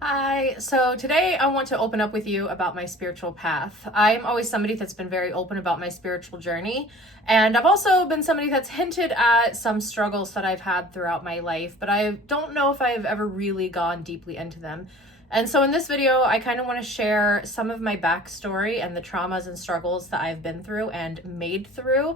Hi, so today I want to open up with you about my spiritual path. I'm always somebody that's been very open about my spiritual journey, and I've also been somebody that's hinted at some struggles that I've had throughout my life, but I don't know if I've ever really gone deeply into them. And so in this video, I kind of want to share some of my backstory and the traumas and struggles that I've been through and made through,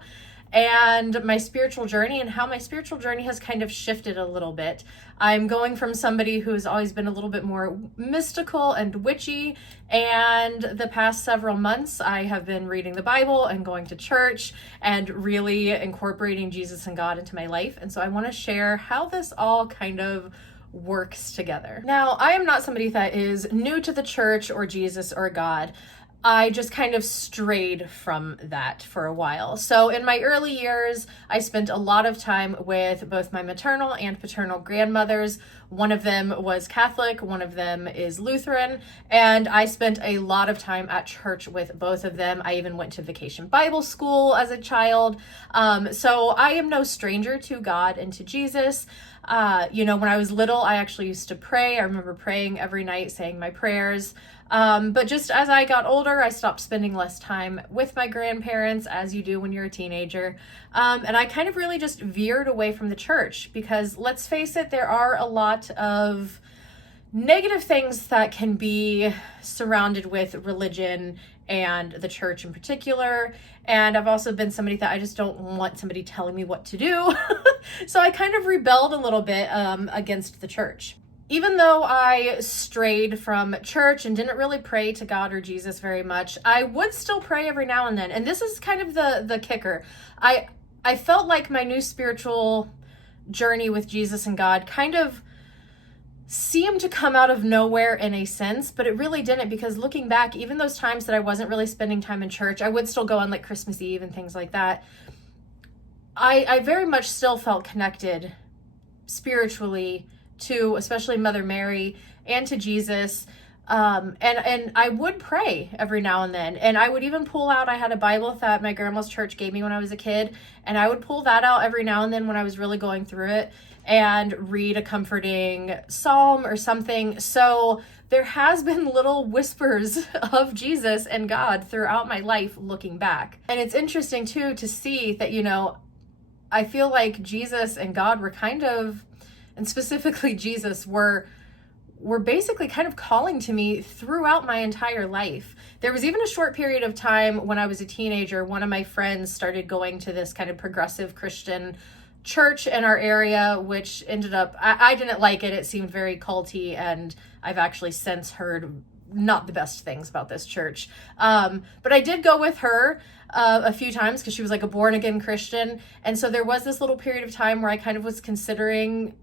and my spiritual journey and how my spiritual journey has kind of shifted a little bit. I'm going from somebody who's always been a little bit more mystical and witchy, and the past several months I have been reading the Bible and going to church and really incorporating Jesus and God into my life. And so I want to share how this all kind of works together. Now, I am not somebody that is new to the church or Jesus or God. I just kind of strayed from that for a while. So in my early years, I spent a lot of time with both my maternal and paternal grandmothers. One of them was Catholic, one of them is Lutheran, and I spent a lot of time at church with both of them. I even went to vacation Bible school as a child. So I am no stranger to God and to Jesus. When I was little, I actually used to pray. I remember praying every night, saying my prayers. But just as I got older, I stopped spending less time with my grandparents, as you do when you're a teenager. And I kind of really just veered away from the church because, let's face it, there are a lot of negative things that can be surrounded with religion and the church in particular. And I've also been somebody that I just don't want somebody telling me what to do. So I kind of rebelled a little bit against the church. Even though I strayed from church and didn't really pray to God or Jesus very much, I would still pray every now and then. And this is kind of the kicker. I felt like my new spiritual journey with Jesus and God kind of seemed to come out of nowhere in a sense, but it really didn't, because looking back, even those times that I wasn't really spending time in church, I would still go on like Christmas Eve and things like that. I very much still felt connected spiritually to especially Mother Mary and to Jesus. And I would pray every now and then. And I would even pull out, I had a Bible that my grandma's church gave me when I was a kid. And I would pull that out every now and then when I was really going through it and read a comforting psalm or something. So there has been little whispers of Jesus and God throughout my life looking back. And it's interesting too to see that, I feel like Jesus and God were kind of, and specifically Jesus, were basically kind of calling to me throughout my entire life. There was even a short period of time when I was a teenager, one of my friends started going to this kind of progressive Christian church in our area, which ended up, I didn't like it. It seemed very culty, and I've actually since heard not the best things about this church. But I did go with her a few times because she was like a born again Christian. And so there was this little period of time where I kind of was considering,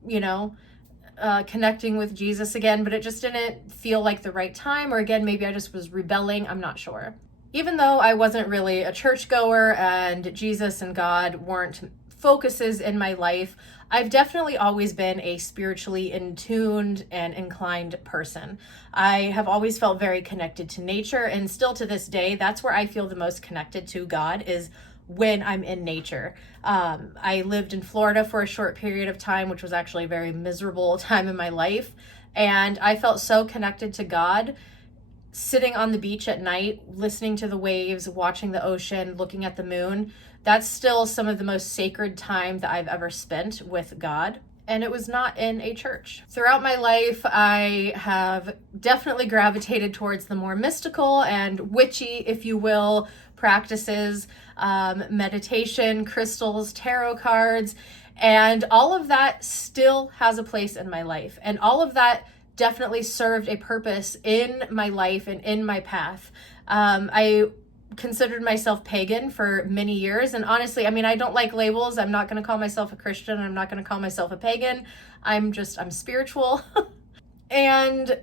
connecting with Jesus again, but it just didn't feel like the right time. Or again, maybe I just was rebelling. I'm not sure. Even though I wasn't really a churchgoer and Jesus and God weren't focuses in my life, I've definitely always been a spiritually in tuned and inclined person. I have always felt very connected to nature, and still to this day, that's where I feel the most connected to God, is when I'm in nature. I lived in Florida for a short period of time, which was actually a very miserable time in my life. And I felt so connected to God sitting on the beach at night, listening to the waves, watching the ocean, looking at the moon. That's still some of the most sacred time that I've ever spent with God. And it was not in a church. Throughout my life, I have definitely gravitated towards the more mystical and witchy, if you will, practices, meditation, crystals, tarot cards, and all of that still has a place in my life. And all of that definitely served a purpose in my life and in my path. I considered myself pagan for many years. And honestly, I don't like labels. I'm not going to call myself a Christian. I'm not going to call myself a pagan. I'm spiritual. And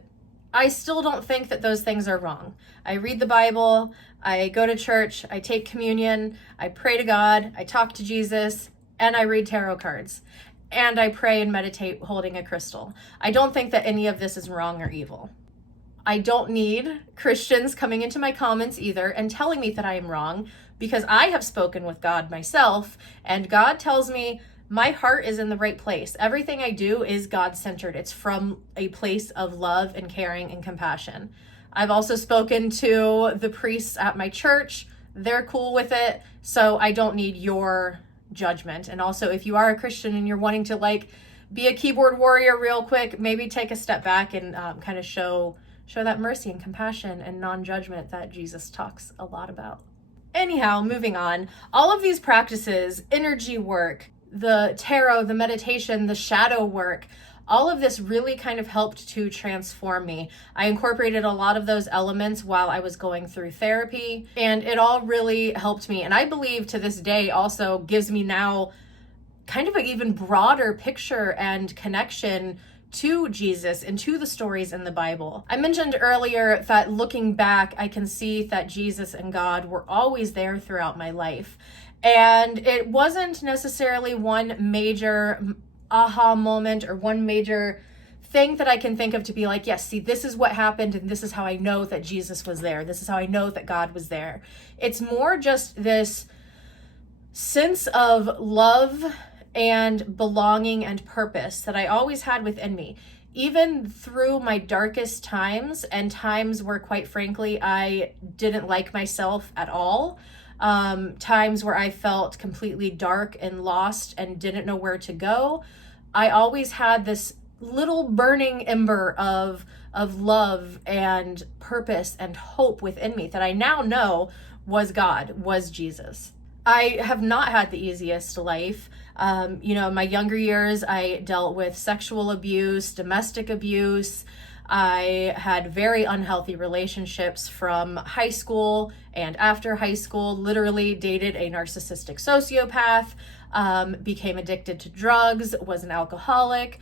I still don't think that those things are wrong. I read the Bible, I go to church, I take communion, I pray to God, I talk to Jesus, and I read tarot cards. And I pray and meditate holding a crystal. I don't think that any of this is wrong or evil. I don't need Christians coming into my comments either and telling me that I am wrong, because I have spoken with God myself, and God tells me my heart is in the right place. Everything I do is God-centered. It's from a place of love and caring and compassion. I've also spoken to the priests at my church. They're cool with it, so I don't need your judgment. And also, if you are a Christian and you're wanting to like be a keyboard warrior real quick, maybe take a step back and kind of show that mercy and compassion and non-judgment that Jesus talks a lot about. Anyhow, moving on, all of these practices, energy work, the tarot, the meditation, the shadow work, all of this really kind of helped to transform me. I incorporated a lot of those elements while I was going through therapy, and it all really helped me. And I believe to this day also gives me now kind of an even broader picture and connection to Jesus and to the stories in the Bible. I mentioned earlier that looking back, I can see that Jesus and God were always there throughout my life. And it wasn't necessarily one major aha moment or one major thing that I can think of to be like, yes, see, this is what happened and this is how I know that Jesus was there. This is how I know that God was there. It's more just this sense of love and belonging and purpose that I always had within me, even through my darkest times and times where, quite frankly, I didn't like myself at all. Times where I felt completely dark and lost and didn't know where to go. I always had this little burning ember of love and purpose and hope within me that I now know was God, was Jesus. I have not had the easiest life. In my younger years, I dealt with sexual abuse, domestic abuse. I had very unhealthy relationships from high school and after high school, literally dated a narcissistic sociopath, became addicted to drugs, was an alcoholic,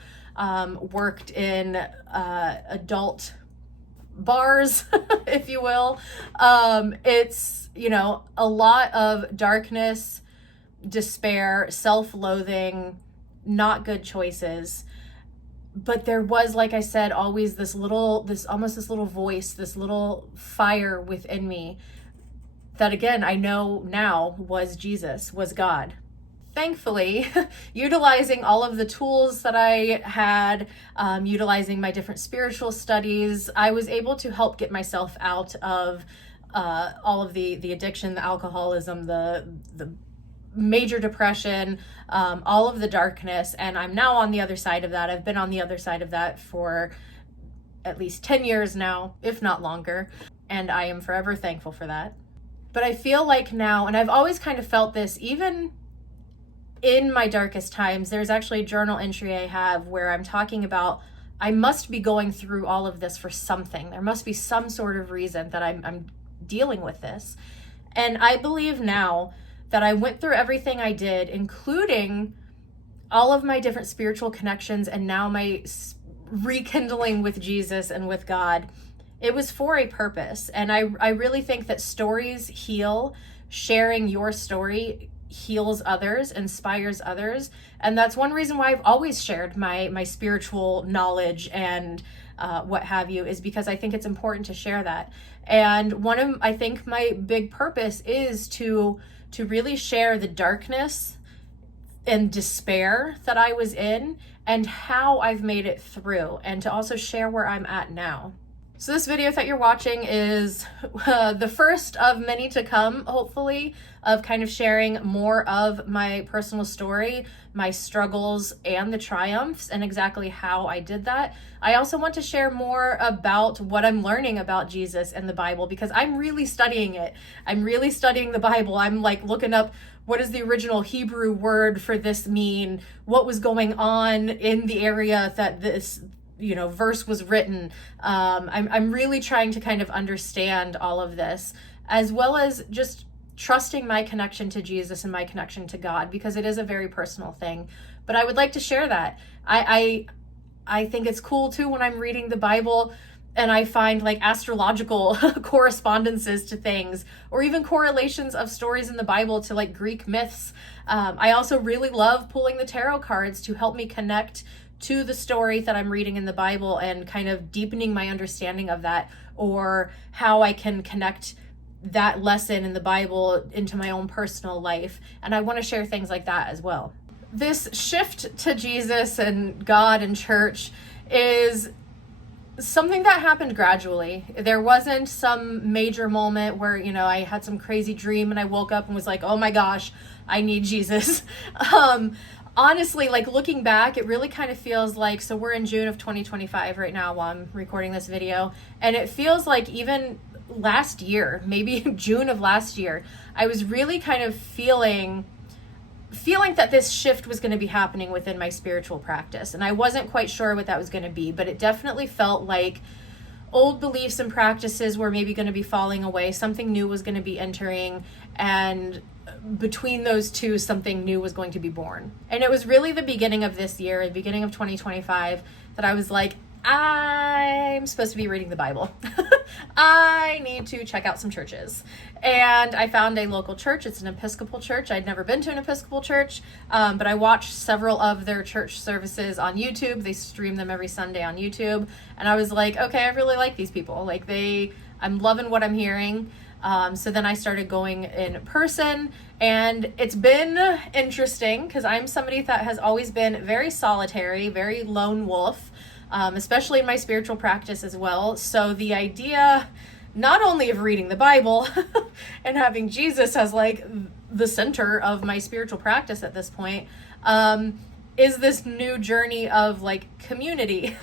worked in adult bars, if you will. It's, a lot of darkness, despair, self-loathing, not good choices. But there was, like I said, always this little voice, this little fire within me that, again, I know now was Jesus, was God. Thankfully, utilizing all of the tools that I had, utilizing my different spiritual studies, I was able to help get myself out of all of the addiction, the alcoholism, the major depression, all of the darkness, and I'm now on the other side of that. I've been on the other side of that for at least 10 years now, if not longer, and I am forever thankful for that. But I feel like now, and I've always kind of felt this, even in my darkest times, there's actually a journal entry I have where I'm talking about I must be going through all of this for something. There must be some sort of reason that I'm dealing with this. And I believe now that I went through everything I did, including all of my different spiritual connections and now my rekindling with Jesus and with God, it was for a purpose. And I really think that stories heal. Sharing your story heals others, inspires others. And that's one reason why I've always shared my spiritual knowledge and what have you, is because I think it's important to share that. And I think my big purpose is to really share the darkness and despair that I was in and how I've made it through, and to also share where I'm at now. So this video that you're watching is the first of many to come, hopefully, of kind of sharing more of my personal story, my struggles, and the triumphs, and exactly how I did that. I also want to share more about what I'm learning about Jesus and the Bible, because I'm really studying it. I'm really studying the Bible. I'm like looking up, what does the original Hebrew word for this mean? What was going on in the area that this verse was written. I'm really trying to kind of understand all of this, as well as just trusting my connection to Jesus and my connection to God, because it is a very personal thing. But I would like to share that. I think it's cool too when I'm reading the Bible and I find like astrological correspondences to things, or even correlations of stories in the Bible to like Greek myths. I also really love pulling the tarot cards to help me connect to the story that I'm reading in the Bible and kind of deepening my understanding of that, or how I can connect that lesson in the Bible into my own personal life. And I want to share things like that as well. this shift to Jesus and God and church is something that happened gradually. There wasn't some major moment where, I had some crazy dream and I woke up and was like, oh my gosh, I need Jesus. Honestly, like looking back, it really kind of feels like, so we're in June of 2025 right now while I'm recording this video. And it feels like even last year, maybe June of last year, I was really kind of feeling that this shift was going to be happening within my spiritual practice. And I wasn't quite sure what that was going to be, but it definitely felt like old beliefs and practices were maybe going to be falling away. Something new was going to be entering, and between those two, something new was going to be born. And it was really the beginning of this year, the beginning of 2025, that I was like, I'm supposed to be reading the Bible. I need to check out some churches. And I found a local church. It's an Episcopal church. I'd never been to an Episcopal church, but I watched several of their church services on YouTube. They stream them every Sunday on YouTube. And I was like, okay, I really like these people. Like I'm loving what I'm hearing. So then I started going in person, and it's been interesting because I'm somebody that has always been very solitary, very lone wolf, especially in my spiritual practice as well. So the idea not only of reading the Bible and having Jesus as like the center of my spiritual practice at this point, is this new journey of like community.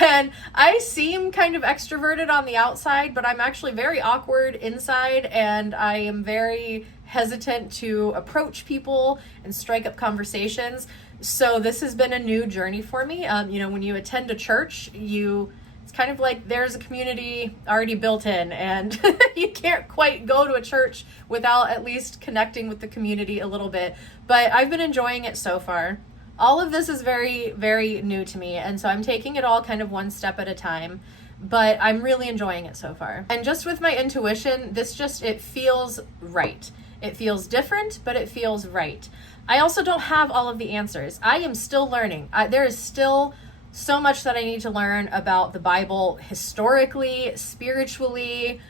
And I seem kind of extroverted on the outside, but I'm actually very awkward inside, and I am very hesitant to approach people and strike up conversations. So this has been a new journey for me. When you attend a church, it's kind of like there's a community already built in, and you can't quite go to a church without at least connecting with the community a little bit. But I've been enjoying it so far. All of this is very, very new to me, and so I'm taking it all kind of one step at a time, but I'm really enjoying it so far. And just with my intuition, it feels right. It feels different, but it feels right. I also don't have all of the answers. I am still learning. There is still so much that I need to learn about the Bible historically, spiritually,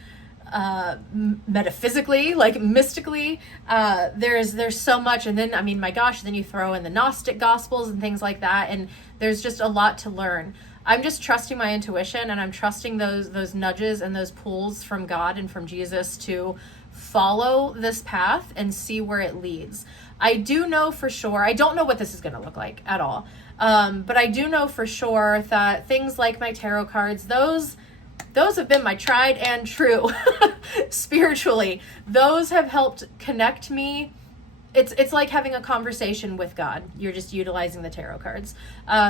metaphysically, like mystically. There's so much. And then, my gosh, then you throw in the Gnostic Gospels and things like that. And there's just a lot to learn. I'm just trusting my intuition, and I'm trusting those nudges and those pulls from God and from Jesus to follow this path and see where it leads. I do know for sure, I don't know what this is going to look like at all. But I do know for sure that things like my tarot cards, those have been my tried and true spiritually. Those have helped connect me. It's like having a conversation with God. You're just utilizing the tarot cards.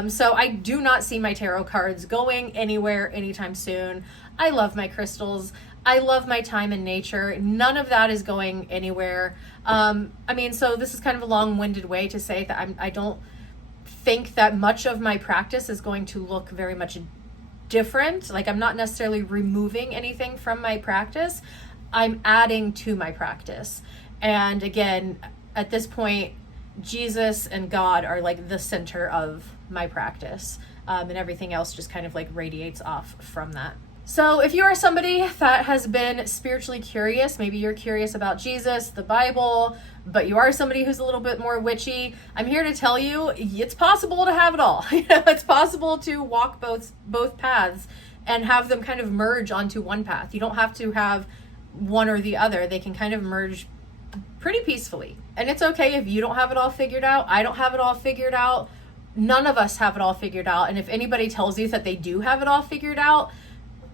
So I do not see my tarot cards going anywhere anytime soon. I love my crystals. I love my time in nature. None of that is going anywhere. So this is kind of a long-winded way to say that I don't think that much of my practice is going to look very much different. Like, I'm not necessarily removing anything from my practice. I'm adding to my practice. And again, at this point, Jesus and God are like the center of my practice. And everything else just kind of like radiates off from that. So if you are somebody that has been spiritually curious, maybe you're curious about Jesus, the Bible, but you are somebody who's a little bit more witchy, I'm here to tell you it's possible to have it all. It's possible to walk both paths and have them kind of merge onto one path. You don't have to have one or the other. They can kind of merge pretty peacefully. And it's okay if you don't have it all figured out. I don't have it all figured out. None of us have it all figured out. And if anybody tells you that they do have it all figured out,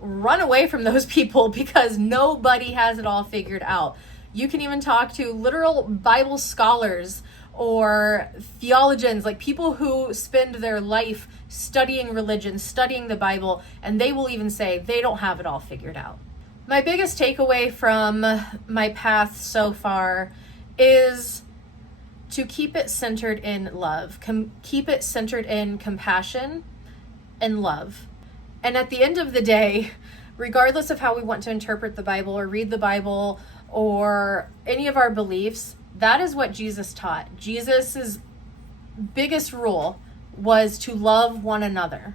run away from those people, because nobody has it all figured out. You can even talk to literal Bible scholars or theologians, like people who spend their life studying religion, studying the Bible, and they will even say they don't have it all figured out. My biggest takeaway from my path so far is to keep it centered in love, keep it centered in compassion and love. And at the end of the day, regardless of how we want to interpret the Bible or read the Bible or any of our beliefs, that is what Jesus taught. Jesus's biggest rule was to love one another.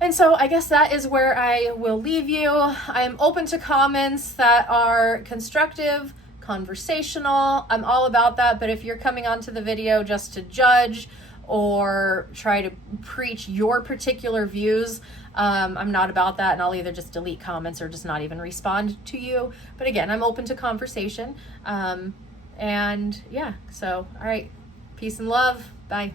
And so I guess that is where I will leave you. I am open to comments that are constructive, conversational. I'm all about that, but if you're coming onto the video just to judge or try to preach your particular views, I'm not about that, and I'll either just delete comments or just not even respond to you. But again, I'm open to conversation. And yeah, so all right, peace and love. Bye.